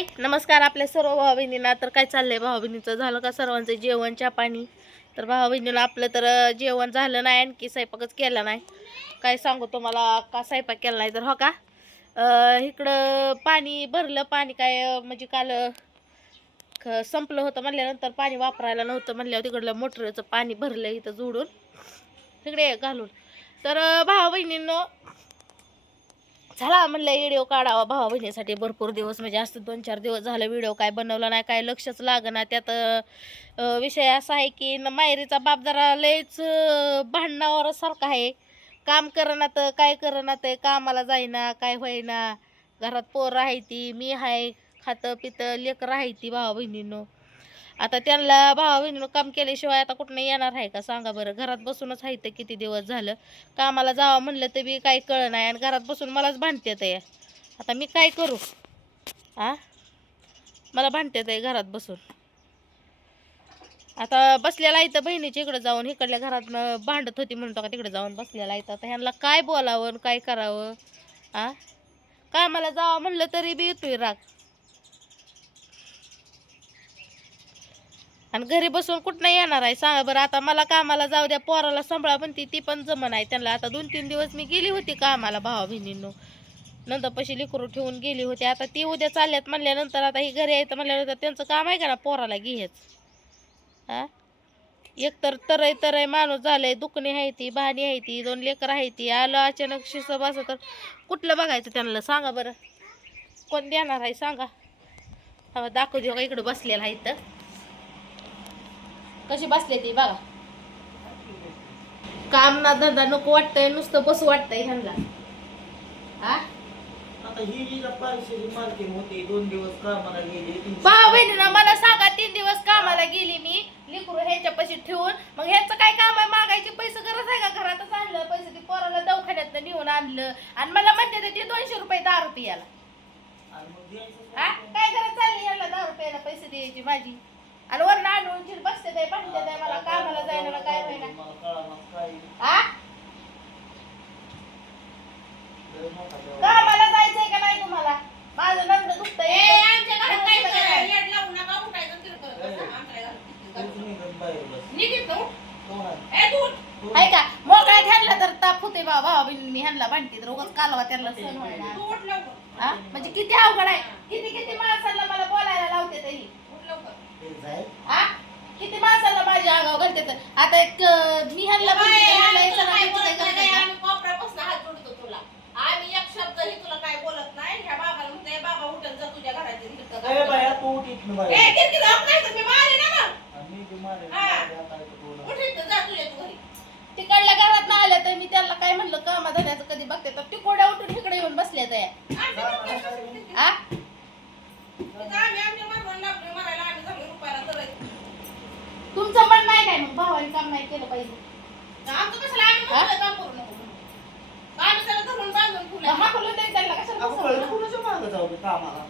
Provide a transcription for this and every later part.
हाय नमस्कार आपल्या सर्व भावा बहिणींना तर काय चाललंय भावा बहिणीचं झालं का सर्वांचं जेवण चहा पाणी? तर भावा बहिणीला आपलं तर जेवण झालं नाही आणखी स्वयंपाकच केला नाही. काय सांगू तुम्हाला का स्वयंपाक केला नाही तर हो का? इकडं पाणी भरलं पाणी काय म्हणजे काल संपलं होतं म्हणल्यानंतर पाणी वापरायला नव्हतं म्हणल्यावर तिकडलं मोटरचं पाणी भरलं इथं जोडून. तिकडे घालून. तर अं, बहिणींनो झाला म्हणलं व्हिडिओ काढावा भावा बहिणीसाठी भरपूर दिवस म्हणजे असं दोन चार दिवस झालं व्हिडिओ काय बनवला नाही काय लक्षच लागना त्यात विषय असा आहे की न मायरीचा बाप जरा लयच भांडणावर सारखा आहे. काम करणार तर काय करणार तर कामाला जाईना काय होईना घरात पोर राहायती मी आहे खातं पितं लेकर आहे ती भावा बहिणीनं आता त्यांना भावा बहिणीनं काम केल्याशिवाय आता कुठं येणार आहे का? सांगा बरं. घरात बसूनच आहे तर किती दिवस झालं? कामाला जावं म्हणलं तर बी काही कळ नाही आणि घरात बसून मलाच भांडतेत आहे. आता मी काय करू? आ? मला भांडतेत आहे घरात बसून. आता बसलेला इथं बहिणीच्या इकडं जाऊन. इकडल्या घरात भांडत होती म्हणतो का तिकडे जाऊन बसलेला आहे. आता ह्यांना काय बोलावं आणि काय करावं? आ? कामाला जावं म्हणलं तरी बी येतोय राग. आणि घरी बसून कुठं येणार आहे? सांगा बरं आता मला कामाला जाऊ द्या पोराला सांभाळा पण ती ती पण जमन आहे त्यांना. आता दोन तीन दिवस मी गेली होती कामाला भावा बहिणींनो. नंतर पशी लिकरू ठेवून गेली होती. आता ती उद्या चालल्यात म्हणल्यानंतर आता ही घरी यायचं म्हणल्यानंतर त्यांचं काम आहे का ना पोराला घेच हा? एक तर तरय तरय माणूस झालंय दुखणी आहे ती बहाणी आहे ती दोन लेकर आहे ती. आलं अचानक शिसब असं तर कुठलं बघायचं त्यांना? सांगा बरं. कोण देणार आहे? सांगा. हा दाखवू देऊ का इकडं बसलेला आहे तर कशी बसले ती बघा. काम ना धंदा नको वाटतंय नुसतं बसू वाटतंय ह्यांना. हा? आता ही जी पैशाची मालकीन होती दोन दिवस कामाला गेली तीनशे- भाऊ बहिणीनं मला सांगा तीन दिवस कामाला गेली मी लिकरू ह्यांच्या पैसे ठेवून मग ह्यांचं काय काम आहे? मागायचे पैसे गरज आहे का? घरातच आणलं पैसे ते पोराला दवाखान्यात नेऊन आणलं. आणि मला म्हणते ते दोनशे रुपये दहा रुपयाला आणि मग द्यायचं हा? काय गरज चालली याला दहा रुपयाला पैसे द्यायची माझी? आणि वरनं आणून चिड बसते ते भांडते ते मला कामाला जायला काय मला कळालं काय हा मोठा देव. कामाला जायचंय का नाही तुम्हाला माझं आमच्या घरात येड लावू नका, उठायचं तिरकं. आमच्या घरात. कोण आहे? ए, तू उठ. तू- आहे का मोकळ्या घ्यायला तर ताप होते बाबा मी ह्यांना भांडते तर उगाच कालवा त्यांना सण व्हायला. हा? म्हणजे किती अवघड आहे किती किती माणसाला मला बोलायला लावते तरी उठ लवकर. ते जाय. हा किती माणसाला माझ्या आगाव घालते तर आता एक अं, मी ह्यांना बोलते ह्यांना काय नाही, बोलत तुझं नाही, करते का? आम्ही कोपऱ्यापासून हात जोडतो तुला. आम्ही एक शब्दही तुला काय बोलत नाही ह्या बाबाला म्हणते बाबा उठल जा तुझ्या घरात आणि तिरकं ए कर. बाया, तू उठ इथनं ए, बाहेर. किरकिर होत नाही तर मी मारेन ना मग. आणि मी बी मारेन. हा. तुझ्या तू घरी. तिकडल्या घरात ना आल्या तर मी त्यांना काय म्हणलं कामा धन्याचं कधी बघते तर तिकोड्या उठून इकडे येऊन बसल्या त्या आमच्या कामाला डोक्यात काय? सुट्टी. हा इथं आम्ही आमच्या मारवाला लागलोय मारायला, आम्ही सगळे रुपयाला धरायचं. तुमचं मन नाही काय मग भावाने काम नाही केलं पाहिजे आमचं कशाला आम्ही हा? म्हणतोय काम करू नको म्हणून. आम्ही त्याला धरून बांधून ठेवलंय. हा बोलून द्यायचं त्यांना कशाला आपण बसवलं? कळलं कुणाच्या मागं जाऊ दे कामाला?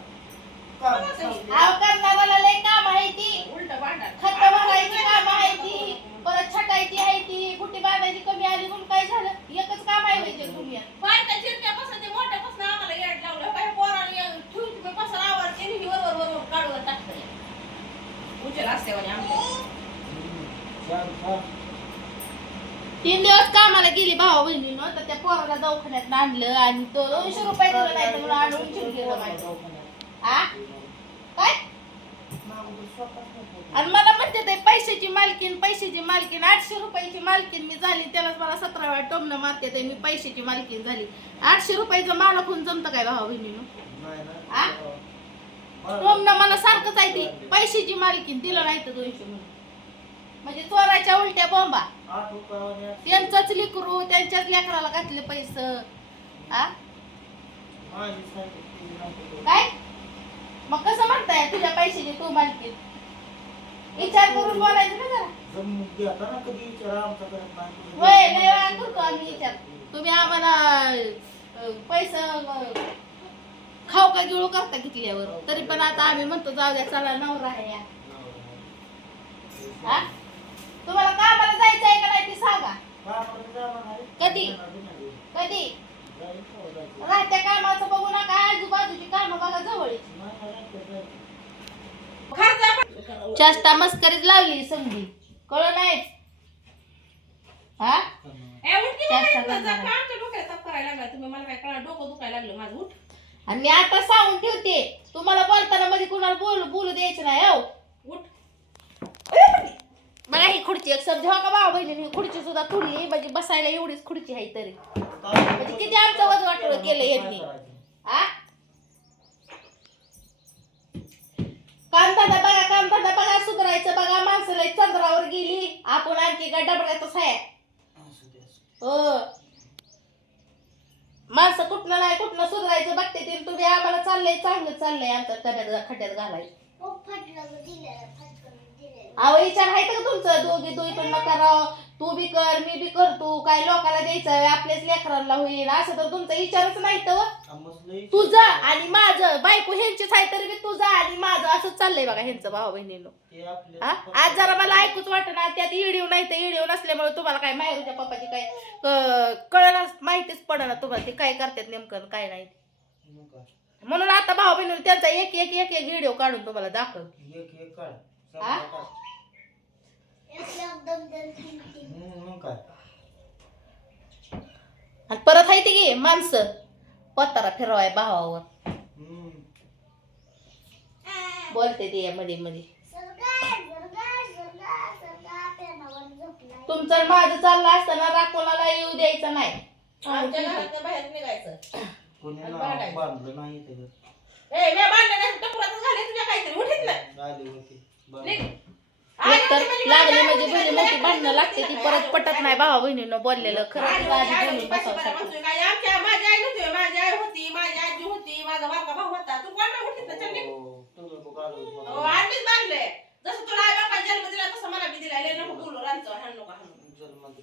करणाऱ्याला लय काम आहे ती. उलटं. खत भरायची काम आहे ती. परत छटायची आहे ती. गुटी बांधायची कमी आली म्हणून काय झालं? एकच काम आहे म्हणजे दुनियात बारक्या चिरक्यापासून ते मोठ्यापासून आम्हाला येड लावलं. काही पोराला ये- ठेवून तुम्ही पसार आवडते आणि ही वरवर वरवर काढून टाकते. असते आमच्या. तीन दिवस कामाला गेली भावा बहिणीनं तर त्या पोराला दवाखान्यात आणलं आणि तो दोनशे रुपये दिलं नाही तर म्हणून आणून आ? काय? आणि मला म्हणते ते पैशाची मालकीन पैशाची मालकीन आठशे रुपयाची मालकीन मी झाली त्यालाच मला सतरा वेळा टोमणं मारते ते मी पैशाची मालकीन झाली. आठशे रुपयाचं मालक होऊन जमतं काय भावा बहिणीनं? आ? टोमणं मला सारखंच आहे ती पैशाची मालकीन दिलं नाही तर दोनशे म्हणून. म्हणजे चोराच्या उलट्या बोंबा. त्यांचंच लिकरू त्यांच्याच लेकराला घातले पैसे. आ काय? मग कसं म्हणताय? तुझ्या पैशाची तू मालकीन विचार करून बोलायचं ना जरा. होय लय वेळा करतो आम्ही विचार. तुम्ही आम्हाला पैसे खाऊ का गिळू करता घेतल्यावर? तरी पण आता आम्ही म्हणतो जाऊ द्या चला नवरा आहे या. हा? तुम्हाला कामाला जायचं आहे का नाही ते सांगा. कधी? कधी? राहत्या कामाचं बघू नका आजूबाजूची कामं बघा जवळ. चेष्टा मस्करीच लावली समजी कळ नाही? हा? आणि मी आता सांगून ठेवते तुम्हाला बोलताना मध्ये कुणाला बोलू बोलू द्यायचं नाही हो. उठ. मला ही खुर्ची एक समजा का भाऊ बहिणीने? ही खुर्ची सुद्धा तुडली म्हणजे बसायला एवढीच खुर्ची आहे तरी. म्हणजे किती आमचं वज वाटोळं केलं यांनी? हा कामधंदा बघा कामधंदा बघा सुधारायचं बघा माणसं लय चंद्रावर गेली. आपण आणखी का डबड्यातच आहे? हो. माणसं कुठनं नाही कुठनं सुधारायचं बघते ते. तुम्ही आम्हाला चाललंय चांगलं चाललंय आमच्या तब्यात खड्ड्यात घालायचं. अहो विचार आहे का तुमचं? दोघी दोघी पण करावं तू बी कर मी बी करतो. काय लोकाला द्यायचं आपल्याच लेकरांना होईल. असं तर तुमचा विचारच नाही तर. तुझं आणि माझं. बायको ह्यांचीच आहे तरी बी तुझं आणि माझं. असं चाललंय बघा ह्यांचं भाऊ बहिणीनं. ते हा? आज जरा मला ऐकूच वाटणार त्यात इडिओ नाही तर इडिओ नसल्यामुळे तुम्हाला काय माहेरूच्या पप्पाची काय कळणार माहितीच पडणार तुम्हाला. ते काय करतात नेमकं आणि काय नाही? म्हणून आता भाऊ बहिणी त्यांचा एक एक एक एक व्हिडिओ काढून तुम्हाला दाखव एक एक काढ. हा? संपला मग काय? आणि परत आहे ते की माणसं. पतारा फिरवाय भावावर. बोलते ते मध्ये मध्ये. तुमचं आणि माझं चाललं असताना कोणाला येऊ द्यायचं नाही. आमच्या घरातनं बाहेर निघायचं. कोणी आणि नाव भांडायचं. बांधलं नाही त्याच्यात ए मी बांधलं नाही टपुरातच घाले तुझ्या काहीतरी. उठीत नाही. आली होती. निघ. बांधलं. एक तर लागली म्हणजे भले मोठी भांडणं लागते ती परत पटत नाही भावा बहिणीनं बोललेलं. खरं तिला आधी बोलून बसावं माझी आई नव्हती माझी आई होती ना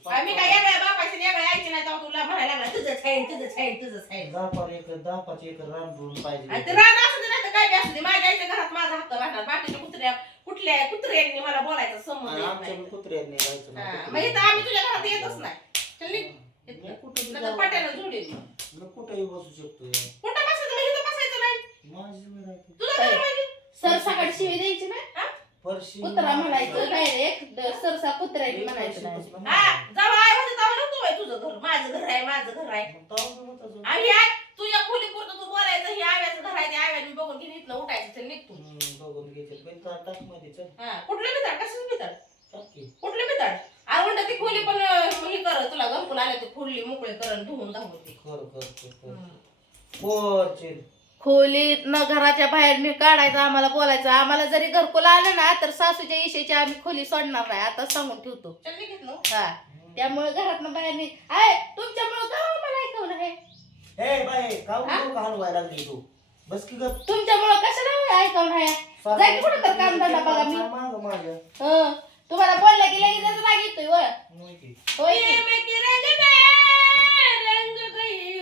आम्ही काय वेगळ्या बापाची आणि वेगळ्या आईची नाही तेव्हा तुला म्हणायला लागला तुझंच आहे तुझंच आहे तुझंच आहे दहा पाच एकर दहा पाच एकर रान भरून आणि ते पाहिजे रान असू दे नाही तर काय बी असू दे. माझ्या आईच्या घरात माझा हक्क राहणार. बाकीच्या कुत्र्या कुठल्या कुत्र्यांनी मला बोलायचा संबंध येत आमच्या नाही. कुत्र्यांनी राहायचं हा, नाही. मग इथं आम्ही तुझ्या घरात येतच नाही. चल निघ. बी नंतर जाऊ. पाट्याला जोडील मी कुठेही बसू शकतो यार. कुठं बसायचं मग इथं बसायचं नाही माझी मी राहते. तुझं घर म्हणजे सर सकाळी शिवी द्यायची ना फरशी कुत्रा म्हणायचं डायरेक्ट सरसा कुत्र्याने म्हणायचं नाही हा. तेव्हा नव्हतं बाई तुझं घर. माझं घर आहे माझं घर आहे. मग होत तुझ्या खोली बोलायचं ही आव्याचं घर आहे ते आव्याने बघून घेऊन इथलं उठायचं चल निघ तू. हम्म, बघून घ्यायचं बिन तार टाकमध्ये चल. हा कुठलं बिताड कसं बिताड टाक की. कुठलं बिताड ती खोली पण हे कर तुला गंपूल आले ते खोली मोकळे कर धुवून धावून ती चिल. खोलीत न घराच्या बाहेर मी काढायचं आम्हाला बोलायचं. आम्हाला जरी घरकुल आलं ना तर सासूच्या इशेची आम्ही खोली सोडणार नाही. आता सांगून ठेवतो. चल निघित हा. त्यामुळे घरात बाहेर नाही आहे तुमच्यामुळे का मला ऐकवलं हे? ए हा? हलवायला लागली तू? बस की गप. तुमच्यामुळे कशाला ऐकवलं हे जाय की कुठं तर काम धंदा बघा मी. मागं माझ्या हं. तुम्हाला बोललं की लगेच त्याचा राग येतोय वर माहिती. होय की?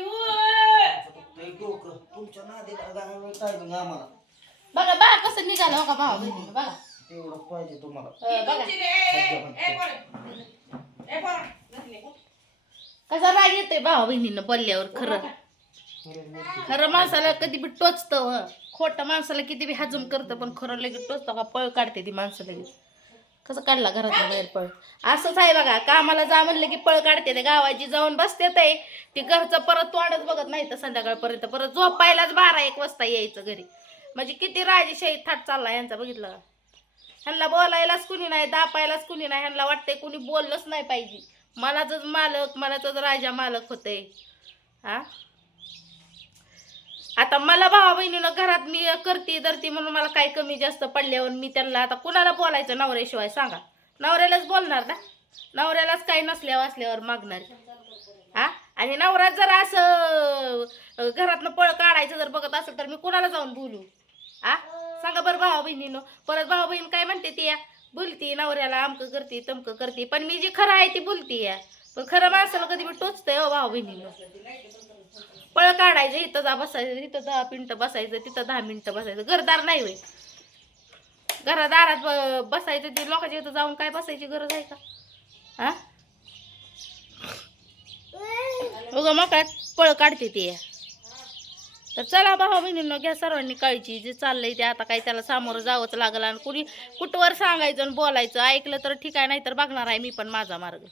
हो डोकं. तुमच्या नादीला काय बघ आम्हाला. बघा बघा कसं निघालं हो का भावा बहिणीनं, बघा. तेवढं पाहिजे तुम्हाला. हं, बघा. तुमची रे ए ए पोरे ए पोरे घातली कुठं? कसा राग येतोय भावा बहिणीनं बोलल्यावर खरं. खरं माणसाला कधी बी टोचतं खोटं माणसाला किती बी हजम करतं पण खरं लगेच टोचतं का पळ काढते ती माणसं लगेच. कसं काढला घरात बाहेर पळ? असंच आहे बघा कामाला जा म्हणलं की पळ काढते ते गावाची जाऊन बसते ते. ती घरचं परत तोंडच बघत नाही तर संध्याकाळपर्यंत परत झोपायलाच बारा एक वाजता यायचं घरी. म्हणजे किती राजेशाही थाट चालला यांचा बघितलं का? ह्यांना बोलायलाच कुणी नाही दापायलाच कुणी नाही ह्यांना वाटतंय कुणी बोललंच नाही पाहिजे. मलाच मालक मलाच राजा मालक होते. हा आता मला भावा बहिणीनं घरात मी करते धरती म्हणून मला काय कमी जास्त पडल्यावर मी त्यांना आता कुणाला बोलायचं नवऱ्याशिवाय सांगा. नवऱ्यालाच बोलणार ना? नवऱ्यालाच काही नसल्यावर असल्यावर मागणार. हा? आणि नवरा जर असं घरातनं पळ काढायचं जर बघत असेल तर मी कुणाला जाऊन बोलू? हा सांगा बरं भावा बहिणीनं. परत भावा बहीण काय म्हणते ती? या बोलती नवऱ्याला अमकं करते तमकं करते पण मी जी खरं आहे ती बोलती या. पण खरं माणसाला कधी मी टोचतंय हो भावा बहिणीनं. पळ काढायचं इथं जा बसायचं तिथं दहा मिनटं बसायचं तिथं दहा मिनटं बसायचं. घरदार नाही होय. घरादारात ब- बसायचं ते लोकांच्या इथं जाऊन काय बसायची गरज आहे का? हा? उगा काय पळ काढते ते. तर चला भाऊ बहिणींनो घ्या सर्वांनी काळजी. जे चाललंय ते आता काही त्याला सामोरं जावंच लागलं आणि कुणी कुठवर सांगायचं आणि बोलायचं ऐकलं तर ठीक आहे नाही तर बघणार आहे मी पण माझा मार्ग.